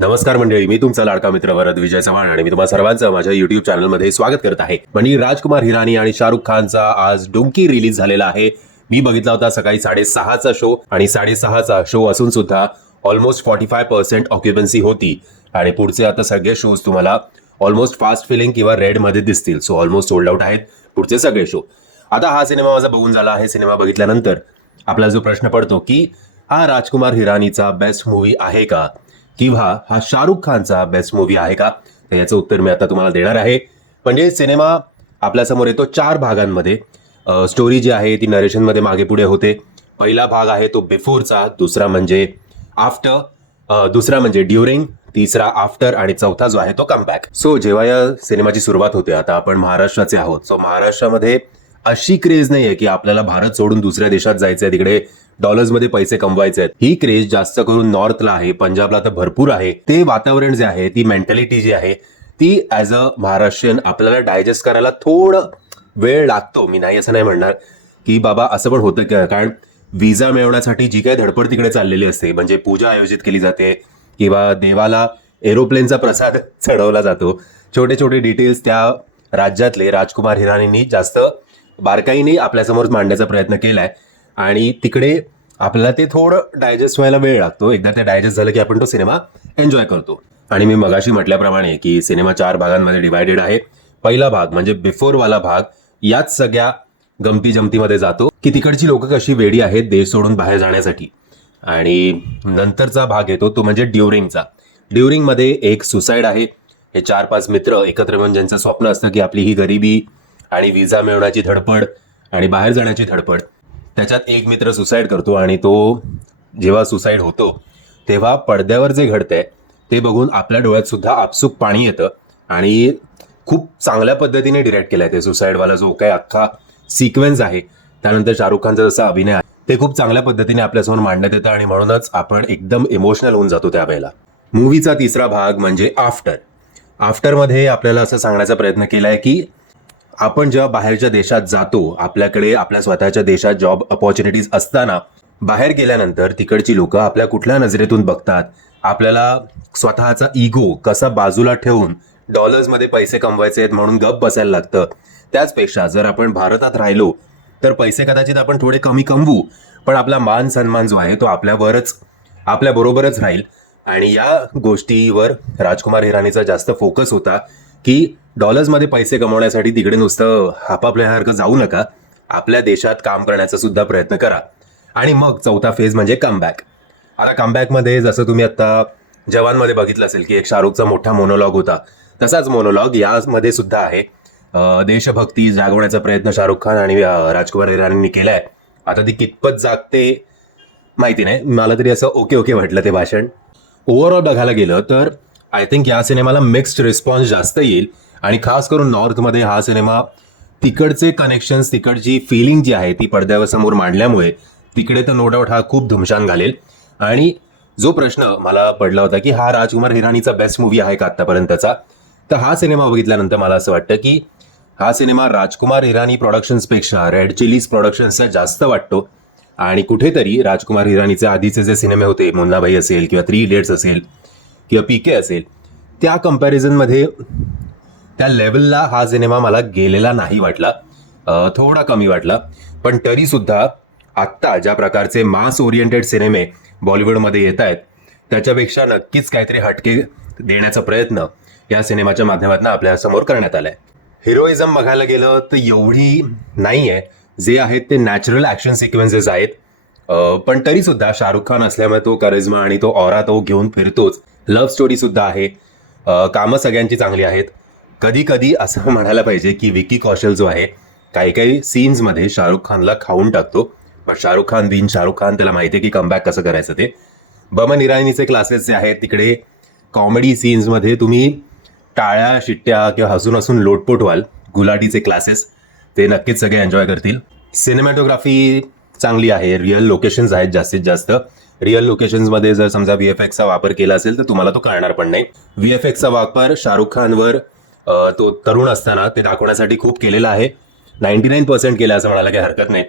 नमस्कार मंडळी, मी तुमचा लाडका मित्र वरद विजय चव्हाण आणि मी तुम्हा सर्वांचं माझ्या युट्यूब चॅनलमध्ये स्वागत करत आहे. म्हणजे राजकुमार हिरानी आणि शाहरुख खानचा आज डोंकी रिलीज झालेला आहे. मी बघितला होता सकाळी 6:30चा शो आणि 6:30चा शो असून सुद्धा ऑलमोस्ट 45% ऑक्युपन्सी होती आणि पुढचे आता सगळे शोज तुम्हाला ऑलमोस्ट फास्ट फिलिंग किंवा रेड मध्ये दिसतील. सो ऑलमोस्ट सोल्ड आउट आहेत पुढचे सगळे शो. आता हा सिनेमा माझा बघून झाला आहे. सिनेमा बघितल्यानंतर आपल्याला जो प्रश्न पडतो की हा राजकुमार हिरानीचा बेस्ट मूवी आहे का किंवा हा शाहरुख खानचा बेस्ट मूवी आहे का, तर याचं उत्तर मी आता तुम्हाला देणार आहे. म्हणजे सिनेमा आपल्यासमोर येतो 4 भागांमध्ये. स्टोरी जी आहे ती नरेशनमध्ये मागे पुढे होते. पहिला भाग आहे तो बिफोरचा, दुसरा म्हणजे आफ्टर, दुसरा म्हणजे ड्युरिंग, तिसरा आफ्टर आणि चौथा जो आहे तो कमबॅक. सो जेव्हा या सिनेमाची सुरुवात होते, आता आपण महाराष्ट्राचे आहोत. सो महाराष्ट्रामध्ये अशी क्रेज नाहीये की आपल्याला भारत सोडून दुसऱ्या देशात जायचंय, तिकडे डॉलर्समध्ये पैसे कमवायचे आहेत. ही क्रेज जास्त करून नॉर्थला आहे, पंजाबला तर भरपूर आहे. ते वातावरण जे आहे, ती मेंटॅलिटी जी आहे ती ऍज अ महाराष्ट्रीयन आपल्याला डायजेस्ट करायला थोडं वेळ लागतो. मी नाही असं नाही म्हणणार की बाबा असं पण होतं, कारण व्हिसा मिळवण्यासाठी जी काही धडपड तिकडे चाललेली असते, म्हणजे पूजा आयोजित केली जाते किंवा देवाला एरोप्लेनचा प्रसाद चढवला जातो. छोटे छोटे डिटेल्स त्या राज्यातले राजकुमार हिरानींनी जास्त बारकाईने आपल्यासमोर मांडण्याचा प्रयत्न केलाय आणि तिकडे आपल्याला ते थोडं डायजेस्ट व्हायला वेळ लागतो. एकदा ते डायजेस्ट झालं की आपण तो सिनेमा एन्जॉय करतो. आणि मी मगाशी म्हटल्याप्रमाणे की सिनेमा 4 भागांमध्ये डिवायडेड आहे. पहिला भाग म्हणजे बिफोर वाला भाग याच सगळ्या गमती जमतीमध्ये जातो की तिकडची लोक कशी वेडी आहेत देश सोडून बाहेर जाण्यासाठी. आणि नंतरचा भाग येतो तो म्हणजे ड्युरिंगचा. ड्युरिंगमध्ये एक सुसाईड आहे. हे 4-5 मित्र एकत्र येऊन ज्यांचं स्वप्न असतं की आपली ही गरिबी आणि विजा मिळवण्याची धडपड आणि बाहेर जाण्याची धडपड, त्याच्यात एक मित्र सुसाईड करतो आणि तो जेव्हा सुसाईड होतो तेव्हा पडद्यावर जे घडतंय ते बघून आपल्या डोळ्यात सुद्धा आपसूक पाणी येतं. आणि खूप चांगल्या पद्धतीने डिरेक्ट केलाय ते सुसाईडवाला जो काही अख्खा सिक्वेन्स आहे. त्यानंतर शाहरुख खानचा जसा अभिनय आहे ते खूप चांगल्या पद्धतीने आपल्यासमोर मांडण्यात येतं आणि म्हणूनच आपण एकदम इमोशनल होऊन जातो त्यावेळेला. मूवीचा तिसरा भाग म्हणजे आफ्टर. आफ्टरमध्ये आपल्याला असं सांगण्याचा प्रयत्न केलाय की आपण जेव्हा बाहेरच्या देशात जातो, आपल्याकडे आपल्या स्वतःच्या देशात जॉब अपॉर्च्युनिटीज असताना बाहेर गेल्यानंतर तिकडची लोक आपल्या कुठल्या नजरेतून बघतात, आपल्याला स्वतःचा इगो कसा बाजूला ठेवून डॉलर्समध्ये पैसे कमवायचे आहेत म्हणून गप बसायला लागतं. त्याचपेक्षा जर आपण भारतात राहिलो तर पैसे कदाचित आपण थोडे कमी कमवू, पण आपला मान सन्मान जो आहे तो आपल्याबरोबरच राहील. आणि या गोष्टीवर राजकुमार हिरानीचा जास्त फोकस होता की डॉलर्समध्ये पैसे कमवण्यासाठी तिकडे नुसतं आपापल्यासारखं जाऊ नका, आपल्या देशात काम करण्याचा सुद्धा प्रयत्न करा. आणि मग चौथा फेज म्हणजे कमबॅक. आता कमबॅकमध्ये जसं तुम्ही आता जवानमध्ये बघितलं असेल की एक शाहरुखचा मोठा मोनोलॉग होता, तसाच मोनोलॉग यामध्ये सुद्धा आहे. देशभक्ती जागवण्याचा प्रयत्न शाहरुख खान आणि राजकुमार हिरानींनी केलाय. आता ती कितपत जागते माहिती नाही, मला तरी असं ओके वाटलं ते भाषण. ओव्हरऑल बघायला गेलं तर आय थिंक या सिनेमाला मिक्स्ड रिस्पॉन्स जास्त येईल आणि खास करून नॉर्थमध्ये हा सिनेमा तिकडचे कनेक्शन्स, तिकडची फिलिंग जी आहे ती पडद्यावर समोर मांडल्यामुळे तिकडे तर नो डाऊट हा खूप धुमशान घालेल. आणि जो प्रश्न मला पडला होता की हा राजकुमार हिरानीचा बेस्ट मूवी आहे का आतापर्यंतचा, तर हा सिनेमा बघितल्यानंतर मला असं वाटतं की हा cinema Rajkumar Hirani प्रोडक्शन्सपेक्षा red chillies प्रोडक्शन्सचा जास्त वाटतो. आणि कुठेतरी राजकुमार हिरानीचे आधीचे जे सिनेमे होते, मुन्नाभाई असेल किंवा 3 इडियट्स असेल किंवा पीके असेल, त्या कम्पॅरिझनमध्ये त्या लेवलला हा सिनेमा मला गेलेला नाही वाटला, थोडा कमी वाटला. पण तरी सुद्धा आत्ता ज्या प्रकारचे मास ओरिएंटेड सिनेमे बॉलिवूडमध्ये येत आहेत त्याच्यापेक्षा नक्कीच काहीतरी हटके देण्याचा प्रयत्न या सिनेमाच्या माध्यमातून आपल्या समोर करण्यात आलाय. हिरोइझम बघायला गेलं तर एवढी नाही आहे, जे आहेत ते नॅचरल ऍक्शन सिक्वेन्सेस आहेत. पण तरी सुद्धा शाहरुख खान असल्यामुळे तो करिश्मा आणि तो ऑरा तो घेऊन फिरतोच. लव्ह स्टोरी सुद्धा आहे, कामं सगळ्यांची चांगली आहेत. कधी कधी असं म्हणायला पाहिजे की विकी कौशल जो आहे काही सीन्समध्ये शाहरुख खानला खाऊन टाकतो. पण शाहरुख खान त्याला माहिती आहे की कमबॅक कसं करायचं ते. बमन इराणीचे क्लासेस जे आहेत तिकडे कॉमेडी सीन्समध्ये तुम्ही टाळ्या शिट्ट्या किंवा हसून लोटपोट व्हाल. गुलाटीचे क्लासेस ते नक्कीच सगळे एन्जॉय करतील. सिनेमॅटोग्राफी चांगली आहे, रिअल लोकेशन्स आहेत जास्तीत जास्त. रिअल लोकेशन्समध्ये जर समजा व्हीएफएक्सचा वापर केला असेल तर तुम्हाला तो कळणार पण नाही. व्हीएफएक्सचा वापर शाहरुख खानवर तो तरुण असताना ते दाखवण्यासाठी खूप केलेला आहे. 99% केला असं म्हणायला काही हरकत नाही.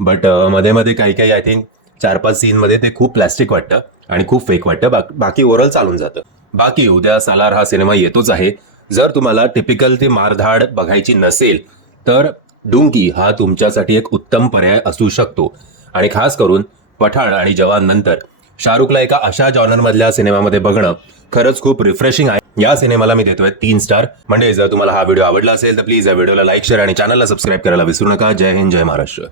बट मध्ये काही आय थिंक 4-5 सीनमध्ये ते खूप प्लॅस्टिक वाटतं आणि खूप फेक वाटतं. बाकी ओव्हरऑल चालून जातं. बाकी उद्या सालार हा सिनेमा येतोच आहे. जर तुम्हाला टिपिकल ते मारधाड बघायची नसेल तर डुंकी हा तुमच्यासाठी एक उत्तम पर्याय असू शकतो. आणि खास करून पठाण आणि जवान नंतर शाहरुखला एका अशा जॉनर मधल्या सिनेमामध्ये बघणं खरंच खूप रिफ्रेशिंग आहे. या सिनेमाला मी देतोय 3 स्टार. म्हणजे जर तुम्हाला हा व्हिडिओ आवडला असेल तर प्लीज या व्हिडिओला लाईक, शेअर आणि चॅनलला सबस्क्राईब करायला विसरू नका. जय हिंद, जय महाराष्ट्र.